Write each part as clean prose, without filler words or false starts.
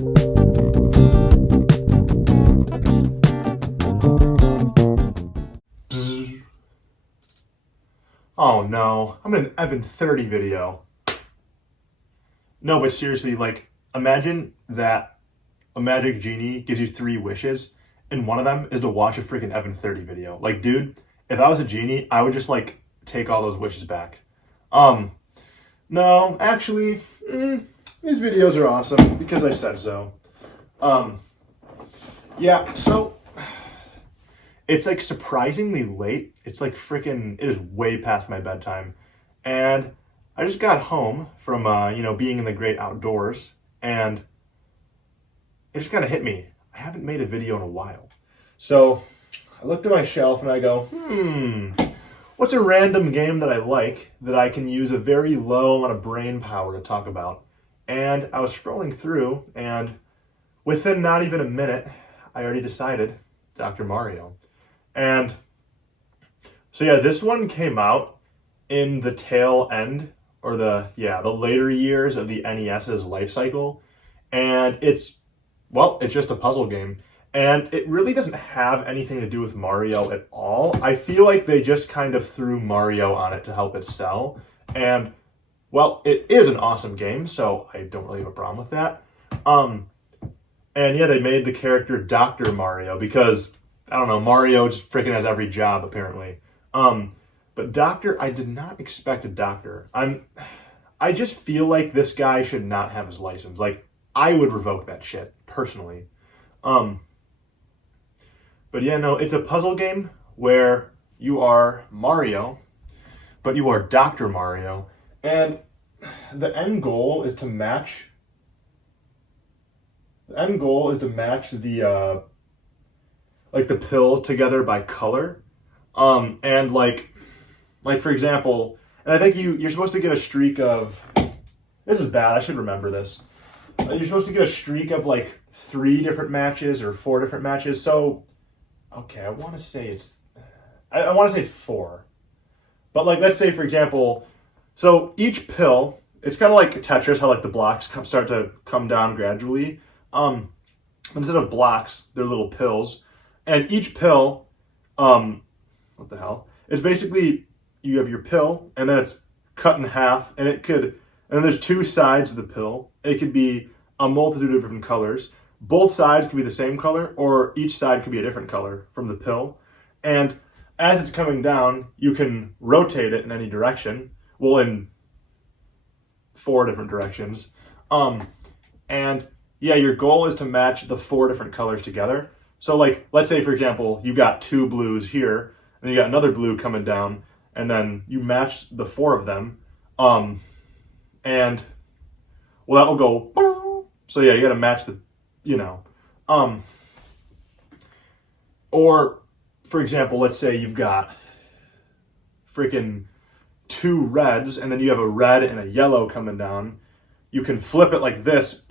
Oh no, I'm in an Evan 30 video. No, but seriously, like, imagine that a magic genie gives you 3 wishes, and one of them is to watch a freaking Evan 30 video. Like, dude, if I was a genie, I would just, like, take all those wishes back. No, actually, these videos are awesome because I said so. Yeah, so it's like surprisingly late. It's like freaking, it is way past my bedtime. And I just got home from, being in the great outdoors, and it just kind of hit me. I haven't made a video in a while. So I looked at my shelf and I go, what's a random game that I like that I can use a very low amount of brain power to talk about? And I was scrolling through, and within not even a minute, I already decided Dr. Mario. And so yeah, this one came out in the tail end, or the later years of the NES's life cycle. And it's just a puzzle game. And it really doesn't have anything to do with Mario at all. I feel like they just kind of threw Mario on it to help it sell. And, well, it is an awesome game, so I don't really have a problem with that. And yeah, they made the character Dr. Mario because, I don't know, Mario just freaking has every job, apparently. But Doctor, I did not expect a doctor. I just feel like this guy should not have his license. Like, I would revoke that shit, personally. But yeah, no, it's a puzzle game where you are Mario, but you are Dr. Mario. And the end goal is to match the the pills together by color. And like for example, and I think you're supposed to get a streak of, this is bad, I should remember this. You're supposed to get a streak of like 3 different matches or 4 different matches. So, okay, I want to say it's 4. But like, let's say for example, so each pill, it's kind of like Tetris, how like the blocks start to come down gradually. Instead of blocks, they're little pills. And each pill, what the hell? It's basically, you have your pill, and then it's cut in half, and then there's 2 sides of the pill. It could be a multitude of different colors. Both sides could be the same color, or each side could be a different color from the pill. And as it's coming down, you can rotate it in any direction. Well, in 4 different directions. And yeah, your goal is to match the 4 different colors together. So like, let's say for example, you got 2 blues here, and you got another blue coming down, and then you match the 4 of them. And well, that will go. So yeah, you got to match the, or for example, let's say you've got freaking 2 reds, and then you have a red and a yellow coming down. You can flip it like this,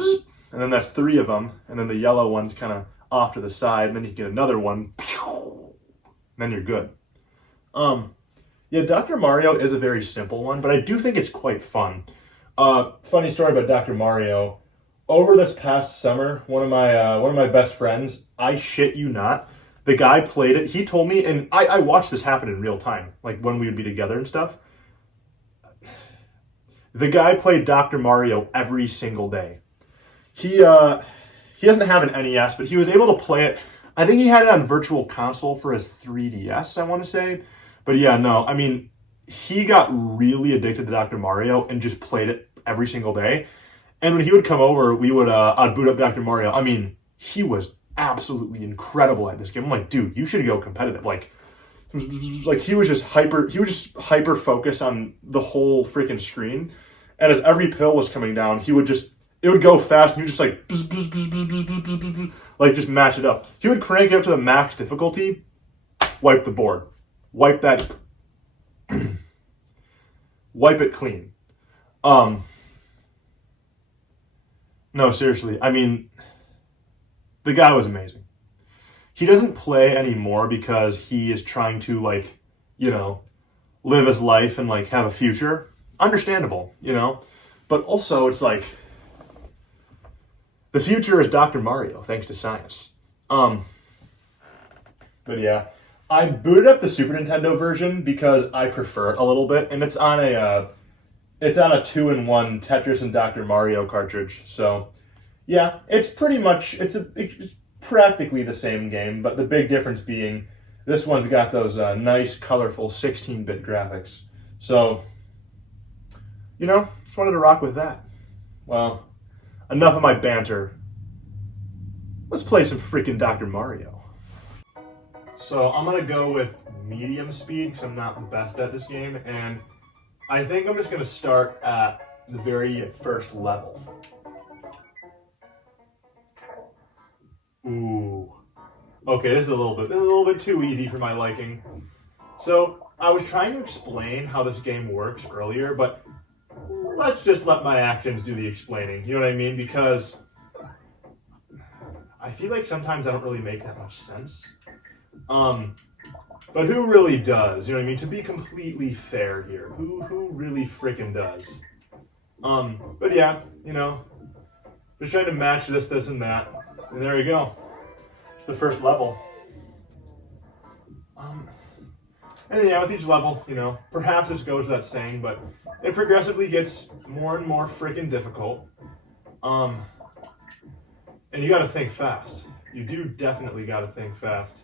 and then that's 3 of them, and then the yellow one's kind of off to the side, and then you get another one, and then you're good. Yeah, Dr. Mario is a very simple one, but I do think it's quite fun. Funny story about Dr. Mario. Over this past summer, one of my best friends, I shit you not, the guy played it. He told me, and I watched this happen in real time, like when we would be together and stuff. The guy played Dr. Mario every single day. He doesn't have an NES, but he was able to play it. I think he had it on Virtual Console for his 3DS, I want to say. But yeah, no, I mean, he got really addicted to Dr. Mario and just played it every single day. And when he would come over, I'd boot up Dr. Mario. I mean, he was absolutely incredible at this game. I'm like, dude, you should go competitive. Like he was just hyper focused on the whole freaking screen. And as every pill was coming down, it would go fast, and you just like just match it up. He would crank it up to the max difficulty, wipe the board, wipe that, wipe it clean. No, seriously, I mean, the guy was amazing. He doesn't play anymore because he is trying to live his life and have a future. Understandable, but also it's like, The future is Dr. Mario, thanks to science. But yeah, I booted up the Super Nintendo version because I prefer it a little bit, and it's on a 2-in-1 Tetris and Dr. Mario cartridge. So yeah, it's practically the same game, but the big difference being this one's got those nice, colorful 16-bit graphics. So, just wanted to rock with that. Well, enough of my banter. Let's play some freaking Dr. Mario. So I'm gonna go with medium speed because I'm not the best at this game, and I think I'm just gonna start at the very first level. Ooh. Okay, this is a little bit too easy for my liking. So I was trying to explain how this game works earlier, but let's just let my actions do the explaining. You know what I mean? Because I feel like sometimes I don't really make that much sense. But who really does? You know what I mean? To be completely fair here, who really freaking does? But yeah, just trying to match this, and that, and there you go. It's the first level. And then, yeah, with each level, perhaps this goes without saying, but it progressively gets more and more freaking difficult. And you gotta think fast. You do definitely gotta think fast.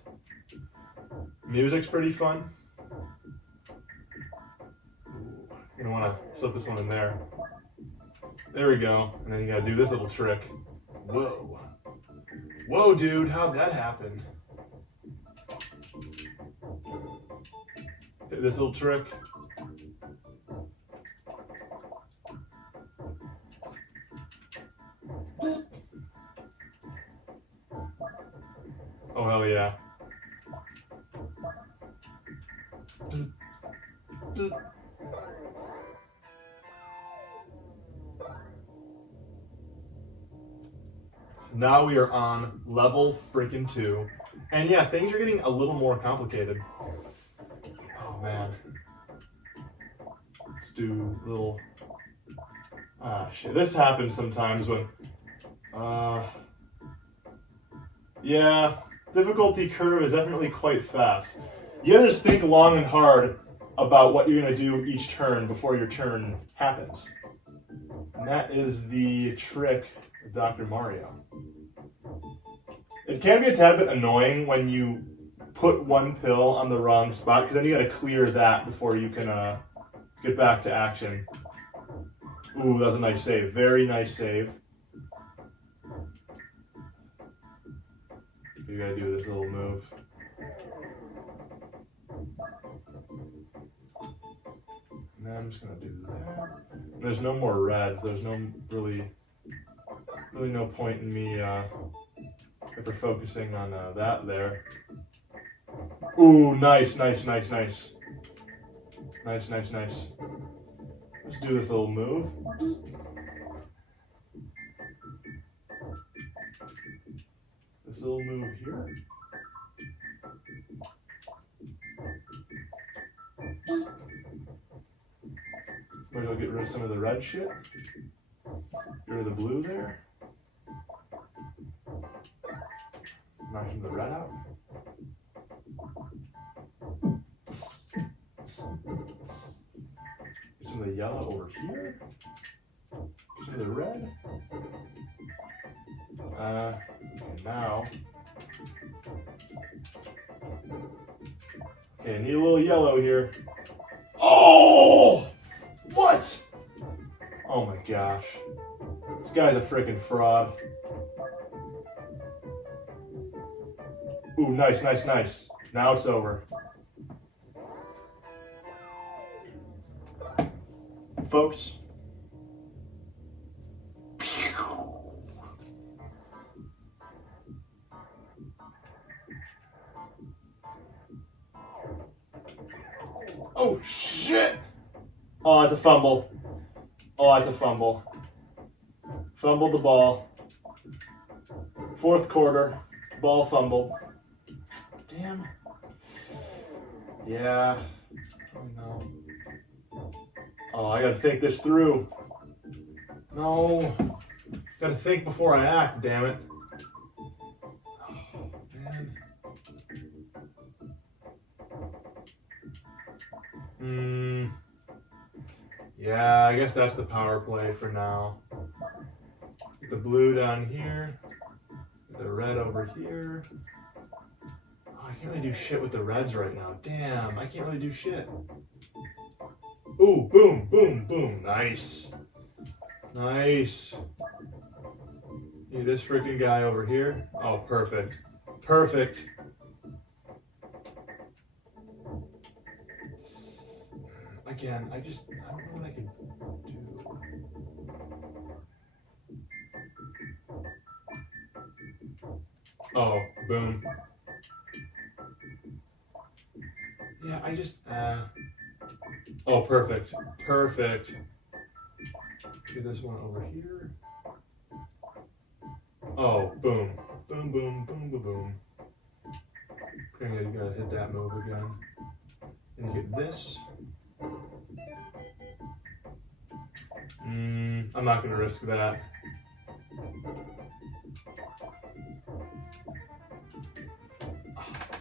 Music's pretty fun. Ooh, you're gonna wanna slip this one in there. There we go. And then you gotta do this little trick. Whoa. Whoa, dude, how'd that happen? Hit this little trick. Oh, hell yeah. Now we are on level freaking 2. And yeah, things are getting a little more complicated. Oh man. Let's do a little... shit. This happens sometimes when... Yeah, difficulty curve is definitely quite fast. You gotta just think long and hard about what you're gonna do each turn before your turn happens. And that is the trick of Dr. Mario. It can be a tad bit annoying when you put one pill on the wrong spot, because then you gotta clear that before you can get back to action. Ooh, that was a nice save. Very nice save. You gotta do this little move. And then I'm just gonna do that. And there's no more reds. There's no really no point in me hyper focusing on that there. Ooh, nice, nice, nice, nice. Nice, nice, nice. Let's do this little move. Oops. This little move here. Oops. Might as well get rid of some of the red shit. Get rid of the blue there. Knock some of the red out. Get some of the yellow over here. Get some of the red. Okay, now. Okay, I need a little yellow here. Oh! What? Oh my gosh. This guy's a freaking fraud. Ooh, nice, nice, nice. Now it's over. Folks. Oh, shit! Oh, it's a fumble. Oh, it's a fumble. Fumbled the ball. Fourth quarter. Ball fumbled. Damn. Yeah. Oh, no. Oh, I gotta think this through. No. Gotta think before I act, damn it. Oh, man. Yeah, I guess that's the power play for now. Get the blue down here. Get the red over here. Oh, I can't really do shit with the reds right now. Damn, I can't really do shit. Ooh, boom, boom, boom. Nice. Nice. Need this freaking guy over here. Oh, perfect. Perfect. Again, I don't know what I can do. Oh, boom. Yeah, oh, perfect. Perfect. Get this one over here. Oh, boom. Boom, boom, boom, boom, boom. Okay, you gotta hit that move again. And you get this. I'm not gonna risk that.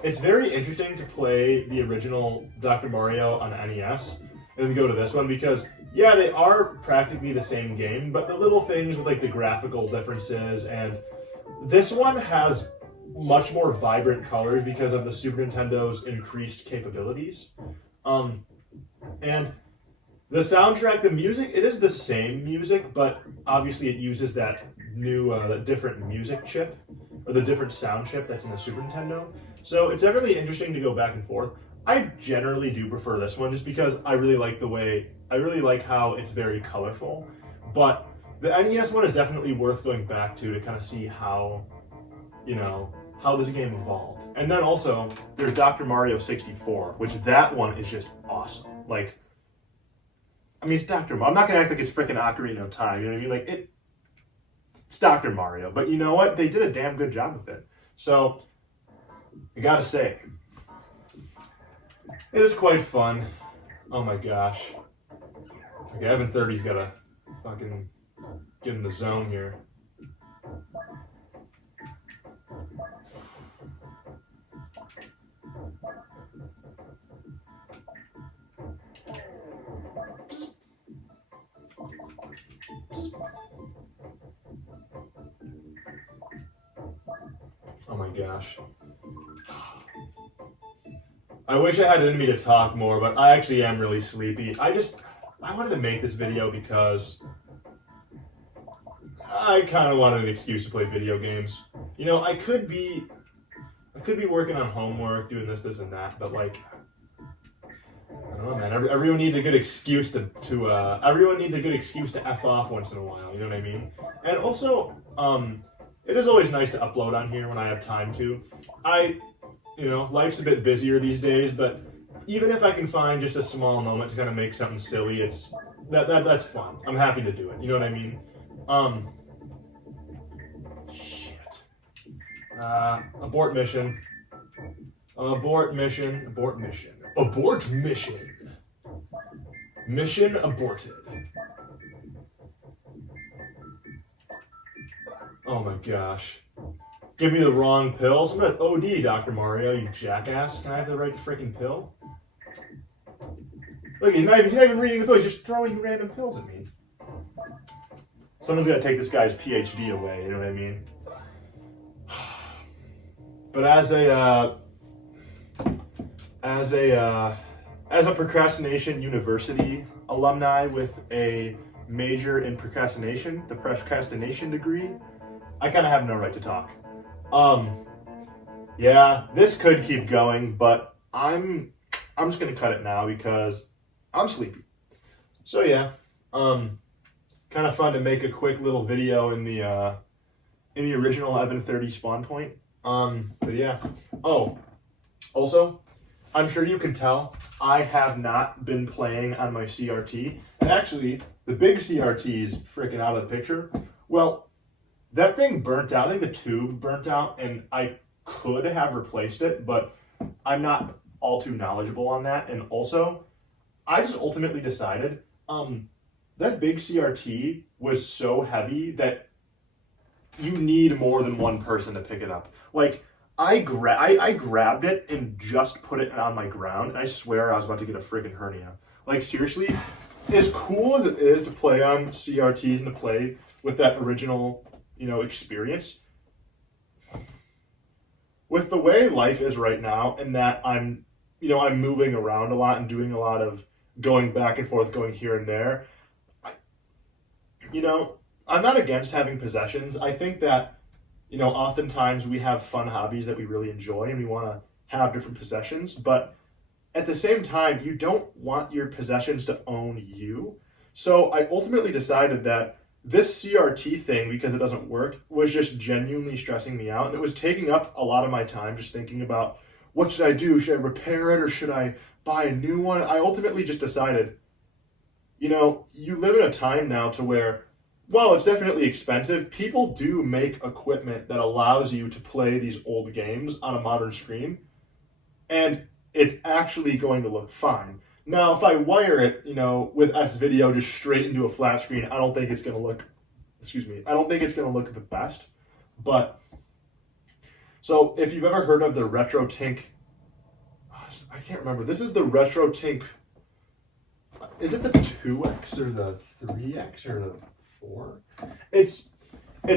It's very interesting to play the original Dr. Mario on the NES and then go to this one because, yeah, they are practically the same game, but the little things with like the graphical differences, and this one has much more vibrant colors because of the Super Nintendo's increased capabilities. And the soundtrack, the music, it is the same music, but obviously it uses that new, that different music chip, or the different sound chip that's in the Super Nintendo. So it's really interesting to go back and forth. I generally do prefer this one just because I really like how it's very colorful. But the NES one is definitely worth going back to kind of see how, how this game evolved. And then also, there's Dr. Mario 64, which that one is just awesome. Like, I mean, it's Dr. Mario. I'm not gonna act like it's freaking Ocarina of Time, you know what I mean? Like, it's Dr. Mario. But you know what? They did a damn good job with it. So, I gotta say, it is quite fun. Oh my gosh. Okay, Evan 30's gotta fucking get in the zone here. Oh my gosh. I wish I had it in me to talk more, but I actually am really sleepy. I wanted to make this video because I kind of wanted an excuse to play video games. You know, I could be working on homework, doing this, and that, but like, I don't know, man. Everyone needs a good excuse to F off once in a while. You know what I mean? And also, it is always nice to upload on here when I have time to. Life's a bit busier these days, but even if I can find just a small moment to kind of make something silly, that's fun. I'm happy to do it. You know what I mean? Shit. Abort mission. Abort mission. Abort mission. Abort mission. Mission aborted. Oh my gosh. Give me the wrong pills? I'm gonna OD, Dr. Mario, you jackass. Can I have the right freaking pill? Look, he's not even reading the pill, he's just throwing random pills at me. Someone's gotta take this guy's PhD away, you know what I mean? But as a procrastination university alumni with a major in procrastination, the procrastination degree, I kind of have no right to talk. Yeah, this could keep going, but I'm just gonna cut it now because I'm sleepy. So yeah, kind of fun to make a quick little video in the original Evan 30 spawn point. But yeah. Oh, also, I'm sure you can tell I have not been playing on my CRT, and actually, the big CRT is freaking out of the picture. Well, that thing burnt out. I think the tube burnt out, and I could have replaced it, but I'm not all too knowledgeable on that. And also, I just ultimately decided that big CRT was so heavy that you need more than one person to pick it up. Like, I grabbed it and just put it on my ground, and I swear I was about to get a friggin' hernia. Like, seriously, as cool as it is to play on CRTs and to play with that original, experience, with the way life is right now, and that I'm moving around a lot and doing a lot of going back and forth, going here and there, I'm not against having possessions. I think that, oftentimes we have fun hobbies that we really enjoy and we want to have different possessions, but at the same time, you don't want your possessions to own you. So I ultimately decided that this CRT thing, because it doesn't work, was just genuinely stressing me out. And it was taking up a lot of my time just thinking about, what should I do? Should I repair it or should I buy a new one? I ultimately just decided, you live in a time now to where, well, it's definitely expensive. People do make equipment that allows you to play these old games on a modern screen, and it's actually going to look fine. Now, if I wire it, with S-Video just straight into a flat screen, I don't think it's going to look, the best. But, so if you've ever heard of the RetroTink, I can't remember. This is the RetroTink, is it the 2X or the 3X or the 4? It's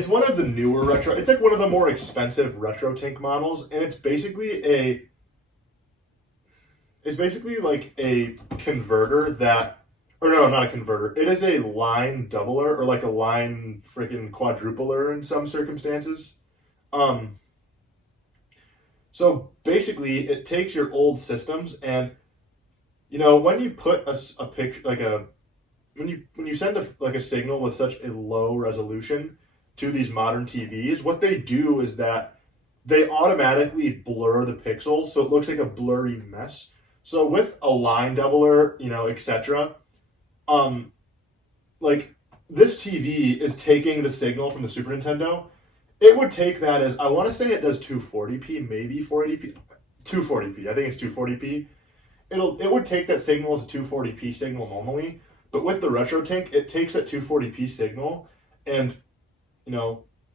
one of the newer it's like one of the more expensive RetroTink models, and it's basically like a converter not a converter. It is a line doubler, or like a line freaking quadrupler in some circumstances. So basically, it takes your old systems, and when you put a picture, like when you send a signal with such a low resolution to these modern TVs, what they do is that they automatically blur the pixels, so it looks like a blurry mess. So with a line doubler, etc., like this TV is taking the signal from the Super Nintendo. It would take that as, I want to say it does 240p, maybe 480p, 240p. I think it's 240p. It would take that signal as a 240p signal normally, but with the RetroTink, it takes that 240p signal and,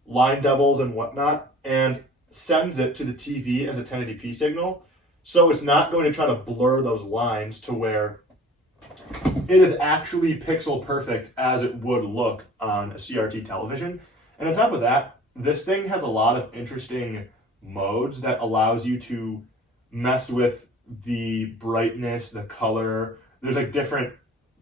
line doubles and whatnot, and sends it to the TV as a 1080p signal. So it's not going to try to blur those lines to where it is actually pixel perfect as it would look on a CRT television. And on top of that, this thing has a lot of interesting modes that allows you to mess with the brightness, the color. There's like different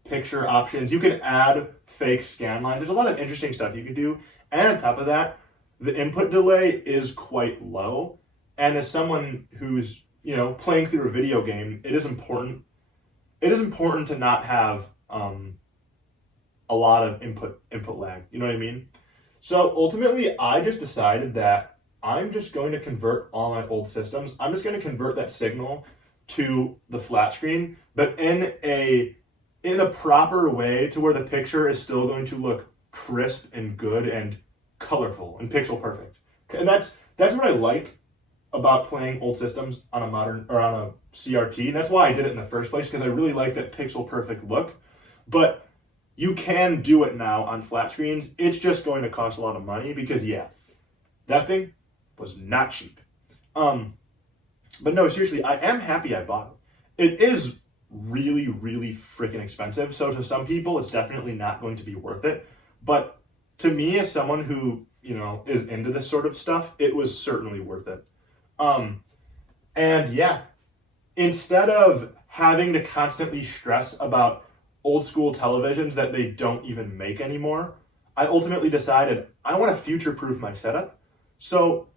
picture options. You can add fake scan lines. There's a lot of interesting stuff you can do. And on top of that, the input delay is quite low. And as someone who's playing through a video game, it is important to not have a lot of input lag. You know what I mean? So ultimately, I just decided that I'm just going to convert all my old systems. I'm just going to convert that signal to the flat screen, but in a proper way to where the picture is still going to look crisp and good and colorful and pixel perfect. And that's what I like about playing old systems on a CRT. That's why I did it in the first place, because I really like that pixel perfect look. But you can do it now on flat screens. It's just going to cost a lot of money because, that thing was not cheap. But no, seriously, I am happy I bought it. It is really, really freaking expensive. So to some people, it's definitely not going to be worth it. But to me, as someone who, is into this sort of stuff, it was certainly worth it. Instead of having to constantly stress about old school televisions that they don't even make anymore, I ultimately decided I want to future-proof my setup. So,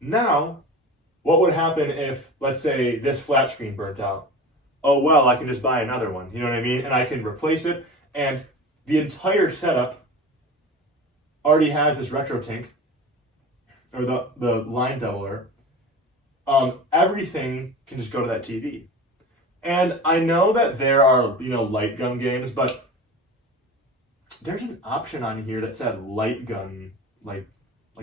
now what would happen if, let's say, this flat screen burnt out? Oh, well, I can just buy another one, you know what I mean? And I can replace it, and the entire setup already has this RetroTink, or the line doubler. Everything can just go to that TV. And I know that there are, light gun games, but there's an option on here that said light gun, like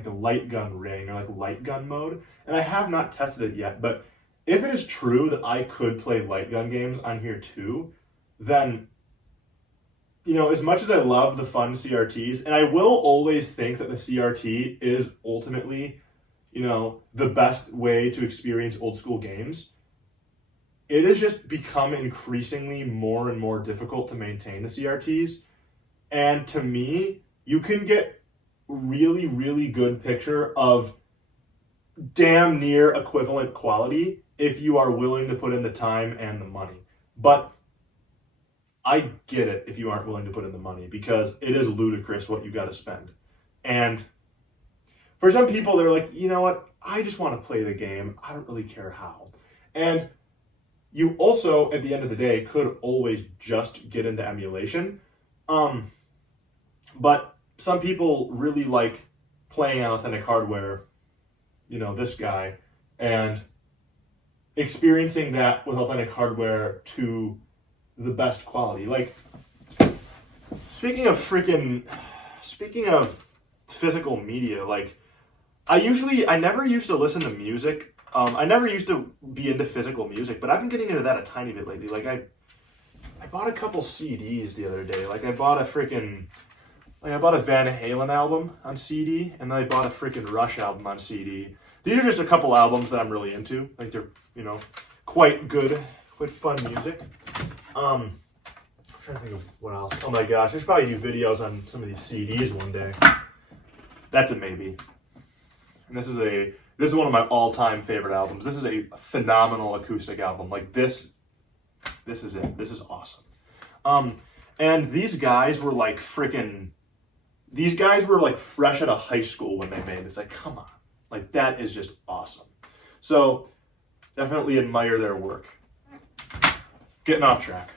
a light gun ring, or like light gun mode. And I have not tested it yet, but if it is true that I could play light gun games on here too, then as much as I love the fun CRTs, and I will always think that the CRT is ultimately, the best way to experience old school games, it has just become increasingly more and more difficult to maintain the CRTs. And to me, you can get really, really good picture of damn near equivalent quality if you are willing to put in the time and the money. But I get it if you aren't willing to put in the money, because it is ludicrous what you got to spend. And for some people, they're like, you know what? I just want to play the game. I don't really care how. And you also, at the end of the day, could always just get into emulation. But some people really like playing on authentic hardware, this guy, and experiencing that with authentic hardware to the best quality. Like, speaking of physical media, like, I never used to listen to music. I never used to be into physical music, but I've been getting into that a tiny bit lately. Like, I bought a couple CDs the other day. Like, I bought a Van Halen album on CD, and then I bought a freaking Rush album on CD. These are just a couple albums that I'm really into. Like, they're, quite good, quite fun music. I'm trying to think of what else. Oh my gosh, I should probably do videos on some of these CDs one day. That's a maybe. And this is one of my all-time favorite albums. This is a phenomenal acoustic album. Like, this is it. This is awesome. And these guys were like fresh out of high school when they made this. Like, come on. Like, that is just awesome. So, definitely admire their work. Getting off track.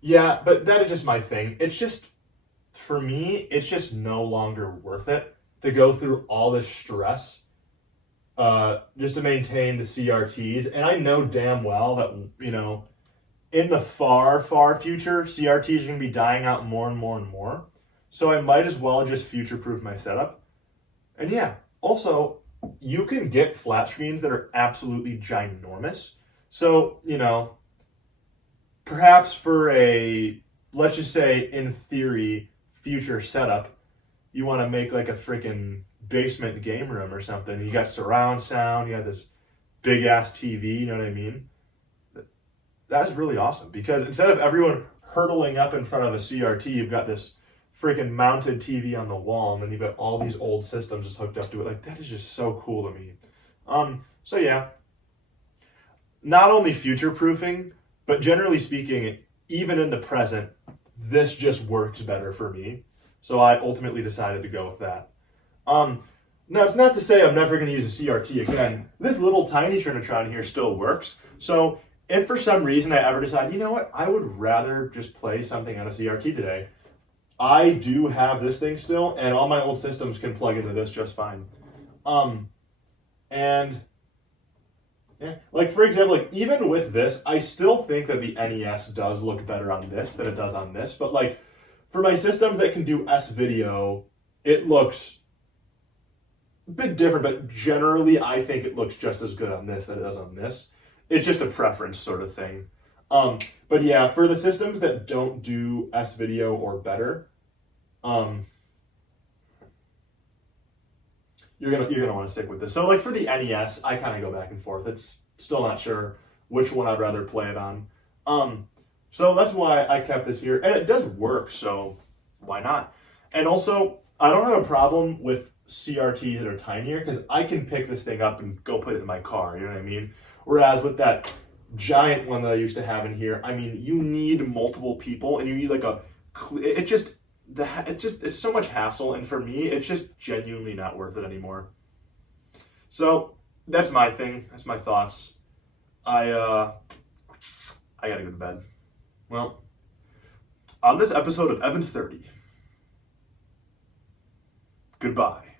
Yeah, but that is just my thing. It's just, for me, it's just no longer worth it to go through all this stress just to maintain the CRTs. And I know damn well that, in the far, far future, CRTs are going to be dying out more and more and more. So I might as well just future-proof my setup. And yeah, also, you can get flat screens that are absolutely ginormous. So, perhaps for let's just say, in theory, future setup, you want to make like a freaking basement game room or something. You got surround sound, you got this big-ass TV, you know what I mean? That's really awesome, because instead of everyone hurtling up in front of a CRT, you've got this freaking mounted TV on the wall, and then you've got all these old systems just hooked up to it. Like, that is just so cool to me. So yeah, not only future-proofing, but generally speaking, even in the present, this just works better for me. So I ultimately decided to go with that. Now, it's not to say I'm never going to use a CRT again. This little tiny Trinitron here still works. So if for some reason I ever decide, you know what, I would rather just play something on a CRT today, I do have this thing still, and all my old systems can plug into this just fine. And yeah, like, for example, like, even with this, I still think that the NES does look better on this than it does on this. But like, for my system that can do S-video, it looks a bit different, but generally I think it looks just as good on this than it does on this. It's just a preference sort of thing. But yeah, for the systems that don't do S-video or better, you're gonna want to stick with this. So like for the NES, I kind of go back and forth. It's still not sure which one I'd rather play it on. So that's why I kept this here, and it does work. So why not? And also, I don't have a problem with CRTs that are tinier, because I can pick this thing up and go put it in my car. You know what I mean? Whereas with that giant one that I used to have in here, I mean, you need multiple people, and you need like it's so much hassle, and for me, it's just genuinely not worth it anymore. So that's my thing. That's my thoughts. I gotta go to bed. Well, on this episode of Evan 30, goodbye.